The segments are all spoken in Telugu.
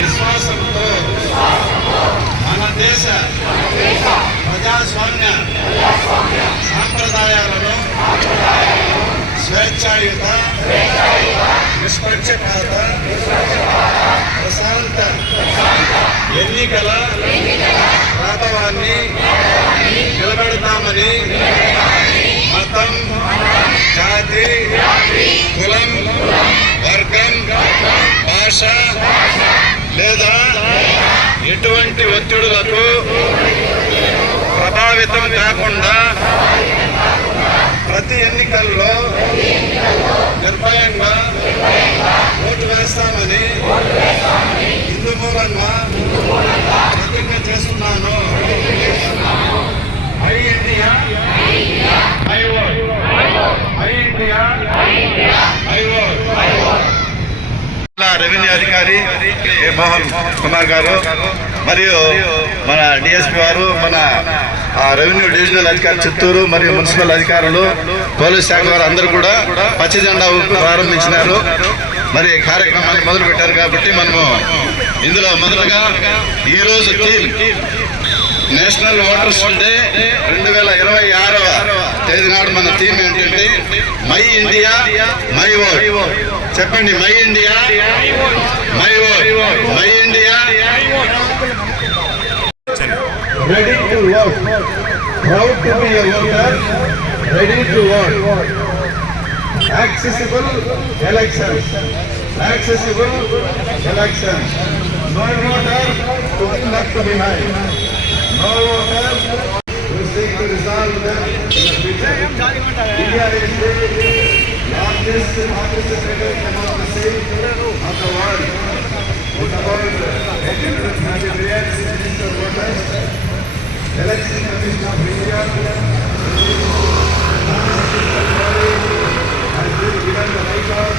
విశ్వాసంతో మన దేశ ప్రజాస్వామ్య సాంప్రదాయాలను స్వేచ్ఛాయుత నిష్పక్షపాత ప్రశాంత ఎన్నికల వాతావరణాన్ని నిలబెడతామని మతం, జాతి, కులం, వర్గం, భాష లేదా ఎటువంటి ఒత్తిడులకు ప్రభావితం కాకుండా ప్రతి ఎన్నికల్లో నిర్భయంగా ఓటు వేస్తామని ఇందు మూలంగా ప్రతిజ్ఞ చేస్తున్నాను. I India, I vote. I India, I vote. Revenue అధికారి ఏ మోహన్ కుమార్ గారు మరియు మన డిఎస్పీ వారు, మన రెవెన్యూ డివిజనల్ అధికారి చిత్తూరు మరియు మున్సిపల్ అధికారులు, పోలీస్ శాఖ వారు అందరూ కూడా పచ్చ జెండా ఊపి ప్రారంభించినారు. మరి కార్యక్రమాన్ని మొదలు పెట్టారు కాబట్టి మనము ఇందులో మొదలుగా ఈరోజు థీమ్ నేషనల్ ఓటర్స్ డే 2026వ తేదీ నాడు మన థీమ్ ఏంటంటే మై ఇండియా మై ఓట్. చెప్పండి, my India my vote. My India ready to vote, proud to be a voter, ready to vote. Accessible elections, accessible elections. No voter to be left behind. No voter who seek to resolve them in the future. India is the largest participator among the states of the world, with about 830 million registered voters. Election Commission of India has been given the right of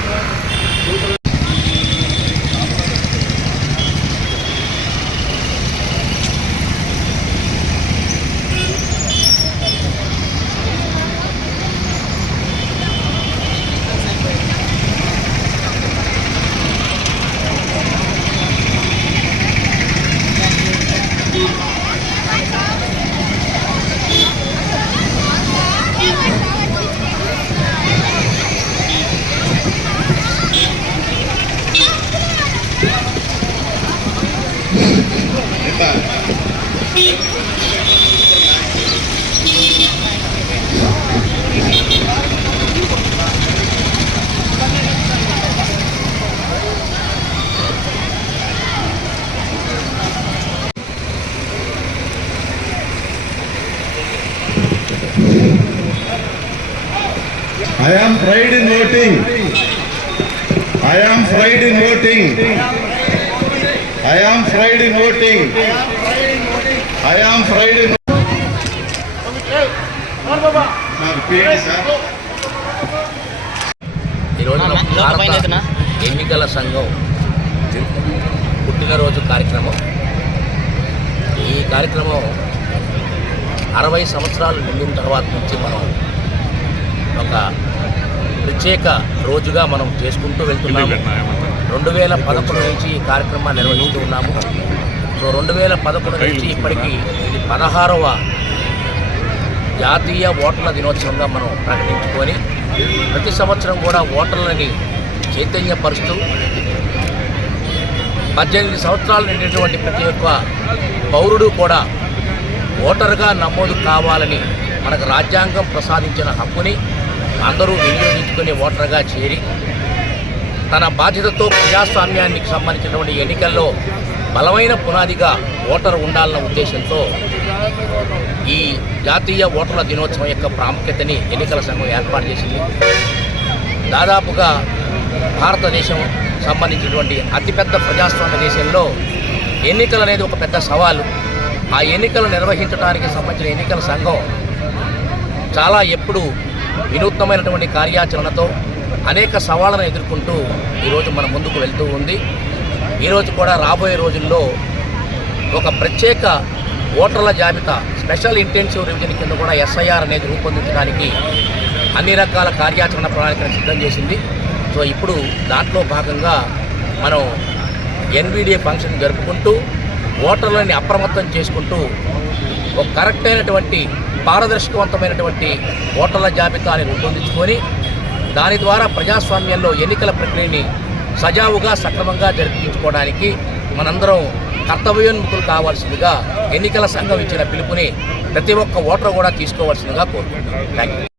I am pride in voting. I am pride in voting. I am pride in voting. I am pride in భారత ఎన్నికల సంఘం పుట్టినరోజు కార్యక్రమం. ఈ కార్యక్రమం 60 సంవత్సరాలు నిండిన తర్వాత నుంచి మనం ఒక ప్రత్యేక రోజుగా మనం చేసుకుంటూ వెళ్తున్నాము. 2011 నుంచి ఈ కార్యక్రమాన్ని నిర్వహిస్తూ ఉన్నాము. సో 2011 నుంచి ఇప్పటికీ ఇది 16వ జాతీయ ఓటర్ల దినోత్సవంగా మనం ప్రకటించుకొని ప్రతి సంవత్సరం కూడా ఓటర్లని చైతన్యపరుస్తూ 18 సంవత్సరాలు నిండినటువంటి ప్రతి ఒక్క పౌరుడు కూడా ఓటరుగా నమోదు కావాలని మనకు రాజ్యాంగం ప్రసాదించిన హక్కుని అందరూ వినియోగించుకుని ఓటర్గా చేరి తన బాధ్యతతో ప్రజాస్వామ్యానికి సంబంధించినటువంటి ఎన్నికల్లో బలమైన పునాదిగా ఓటరు ఉండాలన్న ఉద్దేశంతో ఈ జాతీయ ఓటర్ల దినోత్సవం యొక్క ప్రాముఖ్యతని ఎన్నికల సంఘం ఏర్పాటు చేసింది. దాదాపుగా భారతదేశం సంబంధించినటువంటి అతిపెద్ద ప్రజాస్వామ్య దేశంలో ఎన్నికలు అనేది ఒక పెద్ద సవాలు. ఆ ఎన్నికలు నిర్వహించడానికి సంబంధించిన ఎన్నికల సంఘం చాలా ఎప్పుడు వినూత్నమైనటువంటి కార్యాచరణతో అనేక సవాళ్లను ఎదుర్కొంటూ ఈరోజు మన ముందుకు వెళ్తూ ఉంది. ఈరోజు కూడా రాబోయే రోజుల్లో ఒక ప్రత్యేక ఓటర్ల జాబితా స్పెషల్ ఇంటెన్సివ్ రివిజన్ కింద కూడా ఎస్ఐఆర్ అనేది రూపొందించడానికి అన్ని రకాల కార్యాచరణ ప్రణాళికను సిద్ధం చేసింది. సో ఇప్పుడు దాంట్లో భాగంగా మనం ఎన్విడిఏ ఫంక్షన్ జరుపుకుంటూ ఓటర్లని అప్రమత్తం చేసుకుంటూ ఒక కరెక్ట్ అయినటువంటి పారదర్శకవంతమైనటువంటి ఓటర్ల జాబితాని రూపొందించుకొని దాని ద్వారా ప్రజాస్వామ్యంలో ఎన్నికల ప్రక్రియని సజావుగా సక్రమంగా జరిపించుకోవడానికి మనందరం కర్తవ్యోన్ముఖులు కావాల్సిందిగా ఎన్నికల సంఘం ఇచ్చిన పిలుపుని ప్రతి ఒక్క ఓటర్ కూడా తీసుకోవాల్సిందిగా కోరుకుంటున్నాం. Thank you.